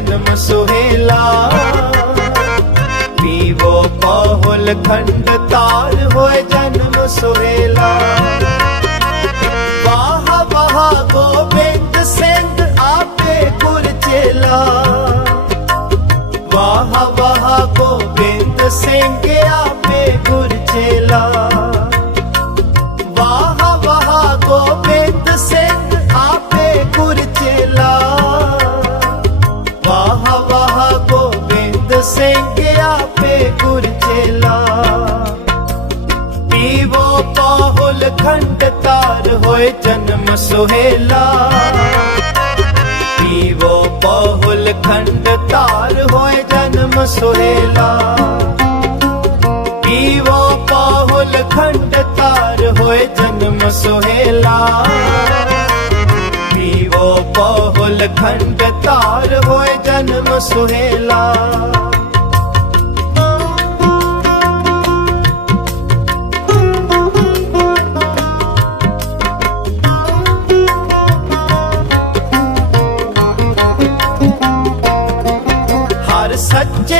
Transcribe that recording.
ਜਨਮ ਸੁਹੇਲਾ। ਪੀਵੋ ਪਹੁਲ ਖੰਡ ਤਾਲ ਹੋਏ ਜਨਮ ਸੁਹੇਲਾ। ਵਾਹ ਵਾਹ ਗੋਬਿੰਦ ਸਿੰਘ ਆਪੇ ਗੋਬਿੰਦ ਸਿੰਘ ਆਪੇ ਗੁਰ ਸਿੰਘ ਆਪੇ ਗੁਰ ਚੇਲਾ। ਪੀਵੋ ਪਾਹੁਲ ਖੰਡ ਤਾਰ ਹੋਏ ਜਨਮ ਸੁਹੇਲਾ। ਪੀਵੋ ਪਾਹੁਲ ਖੰਡ ਤਾਰ ਹੋਏ ਜਨਮ ਸੁਹੇਲਾ। ਪੀਵੋ ਪਾਹੁਲ ਖੰਡ ਤਾਰ ਹੋਏ ਜਨਮ ਸੁਹੇਲਾ। ਪੀਵੋ ਪਾਹੁਲ ਖੰਡ ਤਾਰ ਹੋਏ ਜਨਮ ਸੁਹੇਲਾ। ਸੱਚੇ